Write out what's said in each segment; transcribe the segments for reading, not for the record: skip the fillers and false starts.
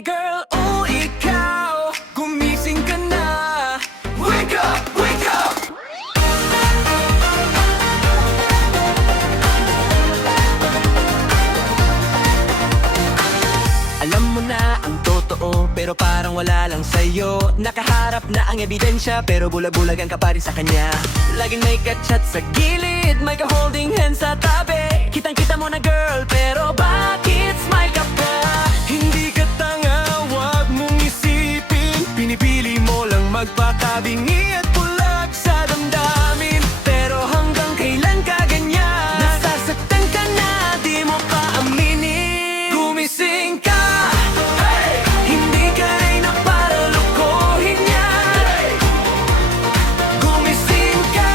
Hey girl, oh ikaw, gumising ka na. Wake up, wake up. Alam mo na ang totoo, pero parang wala lang sa'yo. Nakaharap na ang ebidensya, pero bulag-bulagan ka pa rin sa kanya. Laging may kachat sa gilid, may ka-holding hands sa tabi. Kitang-kita mo na girl, pero bakit smile ka pa? Hindi ka tanga, wag mong isipin. Pinipili mo lang magpakabingi at bulag sa damdamin. Pero hanggang kailan ka ganyan? Nasasaktan ka na, di mo pa aminin. Gumising ka, hindi ka rin na para lukuhin yan. Gumising ka,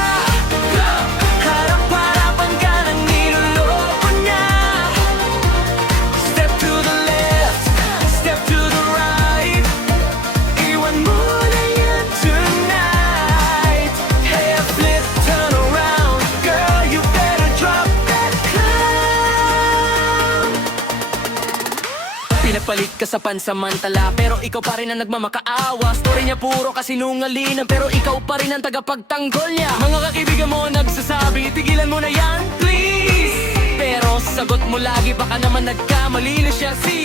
harap-harapan ka ng niloloko niya. Step to the left, step to the right. Iwan mo na yan tonight. Hey, flip, turn around. Girl, you better drop that clown. Pinagpalit ka sa pansamantala, pero ikaw pa rin ang nagmamakaawa. Story niya puro kasinungalingan, pero ikaw pa rin ang tagapagtanggol niya. Mga kakaibigan mo nagsasabi, tigilan mo na yan, please. Pero sagot mo lagi, baka naman nagkamali na siya. See